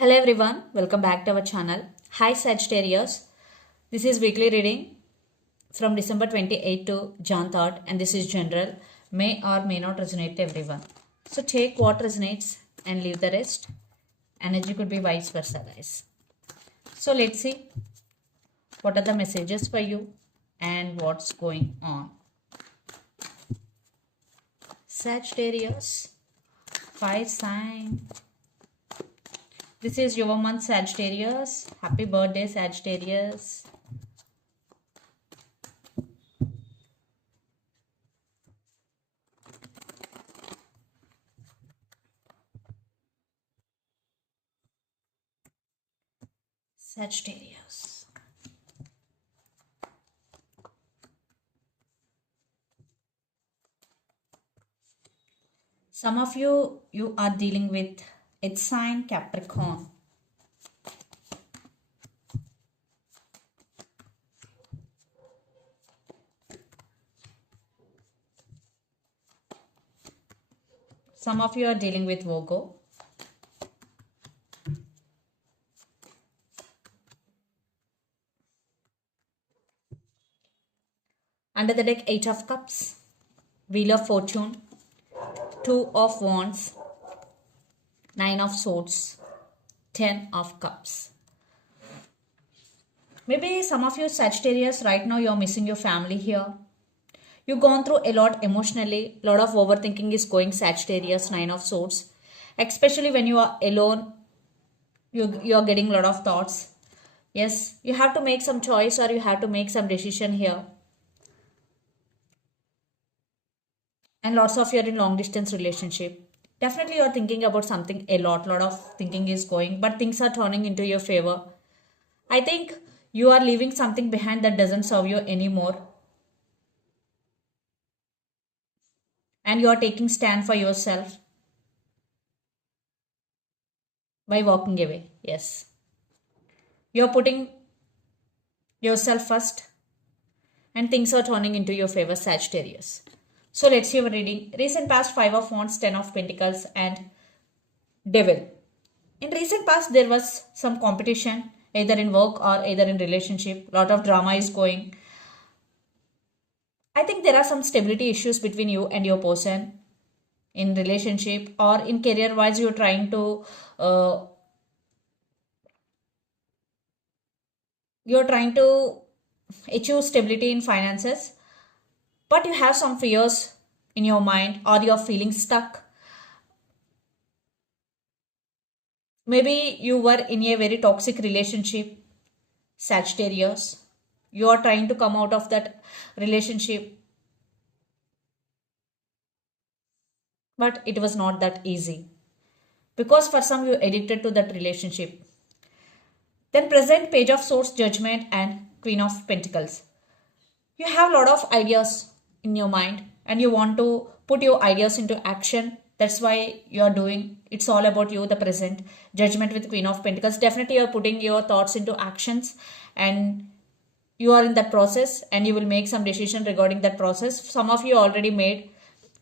Hello everyone, welcome back to our channel. Hi Sagittarius, this is weekly reading from December 28 to Jan 3rd and this is general, may or may not resonate to everyone. So take what resonates and leave the rest. Energy could be vice versa guys. So let's see what are the messages for you and what's going on. Sagittarius, fire sign. This is your month Sagittarius. Happy birthday Sagittarius. Sagittarius. Some of you are dealing with its sign Capricorn. Some of you are dealing with Virgo. Under the deck, 8 of Cups, Wheel of Fortune, 2 of Wands, 9 of Swords, 10 of Cups. Maybe some of you Sagittarius, right now you're missing your family here. You've gone through a lot emotionally. A lot of overthinking is going Sagittarius, 9 of Swords. Especially when you are alone, you're getting a lot of thoughts. Yes, you have to make some choice or you have to make some decision here. And lots of you are in long distance relationship. Definitely you're thinking about something a lot of thinking is going, but things are turning into your favor. I think you are leaving something behind that doesn't serve you anymore. And you are taking stand for yourself by walking away. Yes. You're putting yourself first and things are turning into your favor, Sagittarius. So let's see our reading. Recent past, 5 of Wands, 10 of Pentacles and Devil. In recent past, there was some competition either in work or either in relationship. Lot of drama is going. I think there are some stability issues between you and your person in relationship or in career wise. You're trying to achieve stability in finances, but you have some fears in your mind or you're feeling stuck. Maybe you were in a very toxic relationship, Sagittarius. You are trying to come out of that relationship, but it was not that easy because for some you addicted to that relationship. Then present, Page of Swords, Judgment and Queen of Pentacles. You have a lot of ideas in your mind and you want to put your ideas into action. That's why you are doing. It's all about you, the present. Judgment with Queen of Pentacles. Definitely you are putting your thoughts into actions and you are in that process and you will make some decision regarding that process. Some of you already made.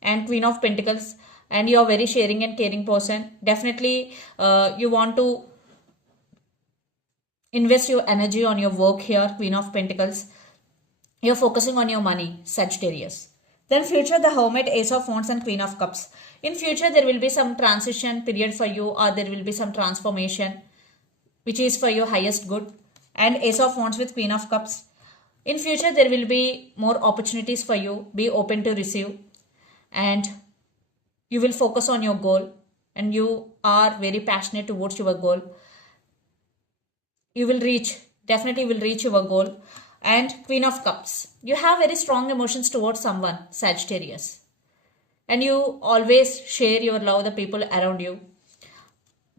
And Queen of Pentacles, and you are very sharing and caring person. Definitely you want to invest your energy on your work here, Queen of Pentacles. You're focusing on your money, Sagittarius. Then future, the Hermit, Ace of Wands and Queen of Cups. In future, there will be some transition period for you or there will be some transformation which is for your highest good. And Ace of Wands with Queen of Cups. In future, there will be more opportunities for you. Be open to receive. And you will focus on your goal. And you are very passionate towards your goal. You will reach, definitely will reach your goal. And Queen of Cups. You have very strong emotions towards someone, Sagittarius. And you always share your love with the people around you.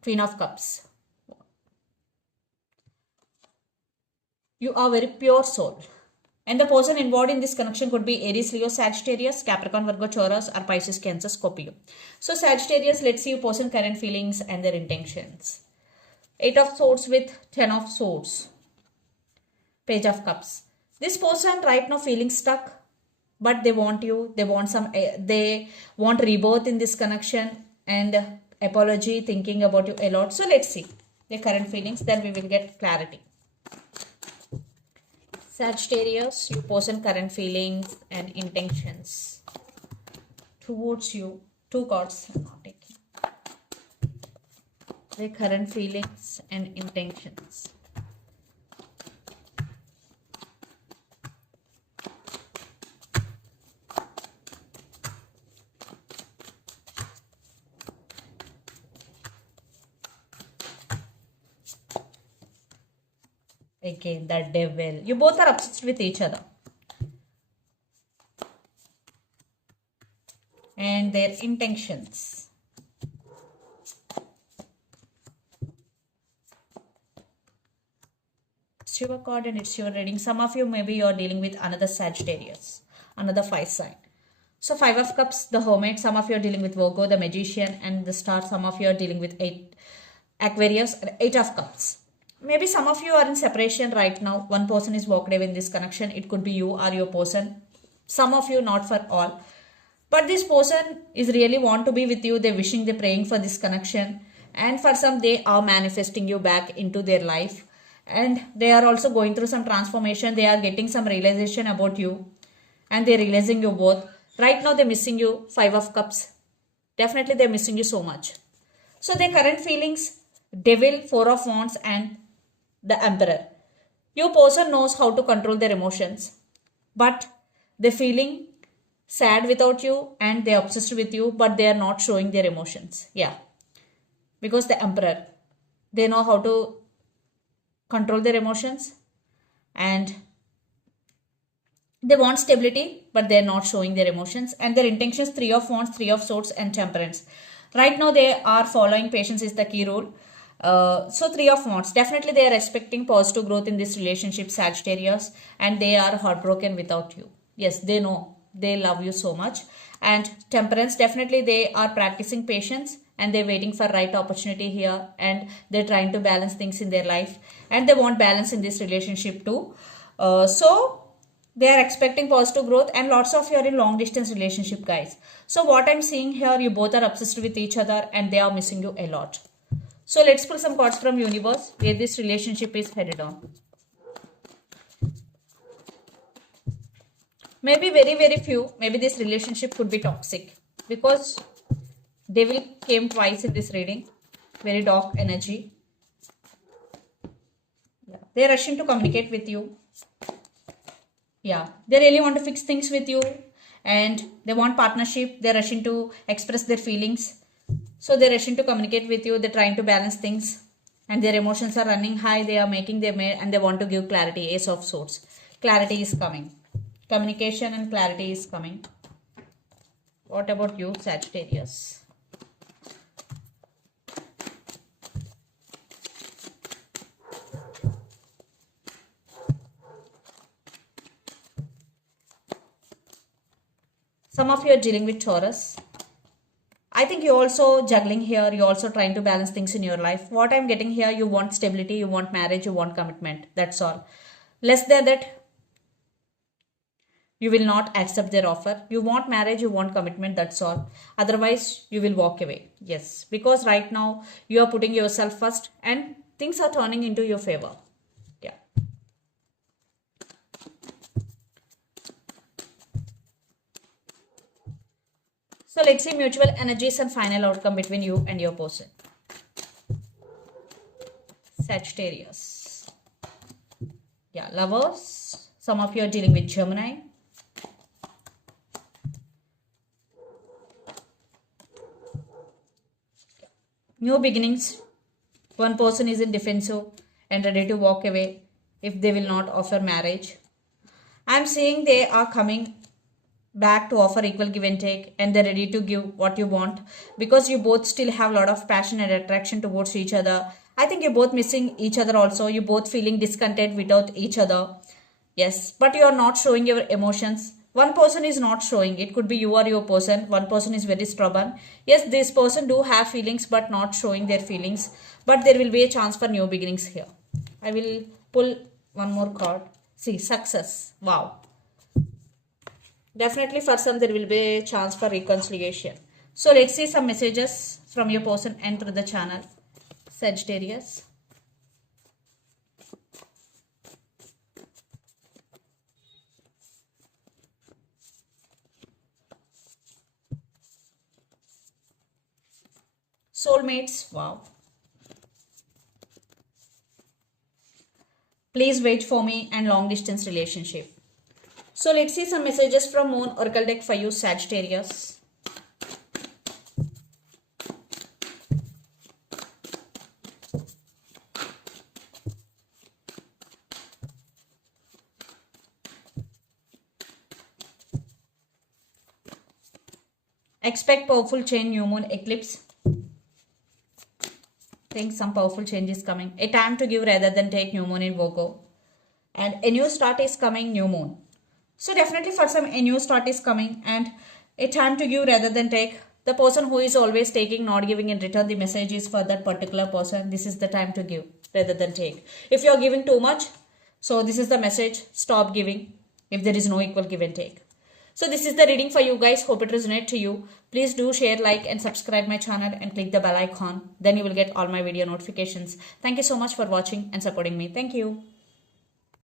Queen of Cups. You are very pure soul. And the person involved in this connection could be Aries, Leo, Sagittarius, Capricorn, Virgo, Taurus or Pisces, Cancer, Scorpio. So Sagittarius, let's see your person current feelings and their intentions. 8 of Swords with 10 of Swords. Page of Cups. This person right now feeling stuck, but they want you. They want rebirth in this connection and apology, thinking about you a lot. So let's see. the current feelings, then we will get clarity. Sagittarius, your person current feelings and intentions towards you. Two cards I'm not taking. The current feelings and intentions. Again, the devil. You both are obsessed with each other. And their intentions. It's your card and it's your reading. Some of you, maybe you're dealing with another Sagittarius, another fire sign. So 5 of Cups, the Hermit. Some of you are dealing with Virgo, the Magician, and the Star. Some of you are dealing with Aquarius, and 8 of Cups. Maybe some of you are in separation right now. One person is walked away in this connection. It could be you or your person. Some of you, not for all. But this person is really want to be with you. They're wishing, they're praying for this connection. And for some, they are manifesting you back into their life. And they are also going through some transformation. They are getting some realization about you. And they're realizing you both. Right now, they're missing you. 5 of Cups. Definitely, they're missing you so much. So, their current feelings, Devil, 4 of Wands, and the Emperor. Your person knows how to control their emotions. But they're feeling sad without you and they're obsessed with you, but they are not showing their emotions. Yeah. Because the Emperor, they know how to control their emotions and they want stability, but they're not showing their emotions. And their intentions, 3 of Wands, 3 of Swords, and Temperance. Right now, they are following patience is the key rule. So 3 of Wands. Definitely, they are expecting positive growth in this relationship, Sagittarius. And they are heartbroken without you. Yes, they know. They love you so much. And Temperance, definitely, they are practicing patience. And they're waiting for right opportunity here. And they're trying to balance things in their life. And they want balance in this relationship too. So they are expecting positive growth and lots of you are in long distance relationship, guys. So what I'm seeing here, you both are obsessed with each other and they are missing you a lot. So let's pull some cards from universe where this relationship is headed on. Maybe very few, maybe this relationship could be toxic because Devil came twice in this reading. Very dark energy. Yeah. They're rushing to communicate with you. Yeah, they really want to fix things with you and they want partnership. They're rushing to express their feelings. So they're rushing to communicate with you. They're trying to balance things and their emotions are running high. They are making their and they want to give clarity. Ace of Swords. Clarity is coming. Communication and clarity is coming. What about you, Sagittarius? Some of you are dealing with Taurus. I think you're also juggling here. You're also trying to balance things in your life. What I'm getting here, you want stability, you want marriage, you want commitment. That's all. Less than that, you will not accept their offer. You want marriage, you want commitment. That's all. Otherwise, you will walk away. Yes. Because right now, you are putting yourself first and things are turning into your favor. Yeah. So let's see mutual energies and final outcome between you and your person. Sagittarius. Yeah, lovers. Some of you are dealing with Gemini. New beginnings. One person is in defensive and ready to walk away if they will not offer marriage. I'm seeing they are coming back to offer equal give and take and they're ready to give what you want because you both still have a lot of passion and attraction towards each other. I think you're both missing each other also. You're both feeling discontent without each other. Yes, but you're not showing your emotions. One person is not showing. It could be you or your person. One person is very stubborn. Yes, this person do have feelings but not showing their feelings. But there will be a chance for new beginnings here. I will pull one more card. See, success. Wow. Definitely for some there will be a chance for reconciliation. So let's see some messages from your person and through the channel. Sagittarius. Soulmates, wow. Please wait for me, and long distance relationship. So let's see some messages from Moon Oracle deck for you, Sagittarius. Expect powerful change, new moon, eclipse. Think some powerful change is coming. A time to give rather than take, new moon in Virgo. And a new start is coming, new moon. So definitely for some, a new start is coming and a time to give rather than take. The person who is always taking, not giving in return, the message is for that particular person. This is the time to give rather than take. If you are giving too much, so this is the message, stop giving if there is no equal give and take. So this is the reading for you guys. Hope it resonates to you. Please do share, like and subscribe my channel and click the bell icon. Then you will get all my video notifications. Thank you so much for watching and supporting me. Thank you.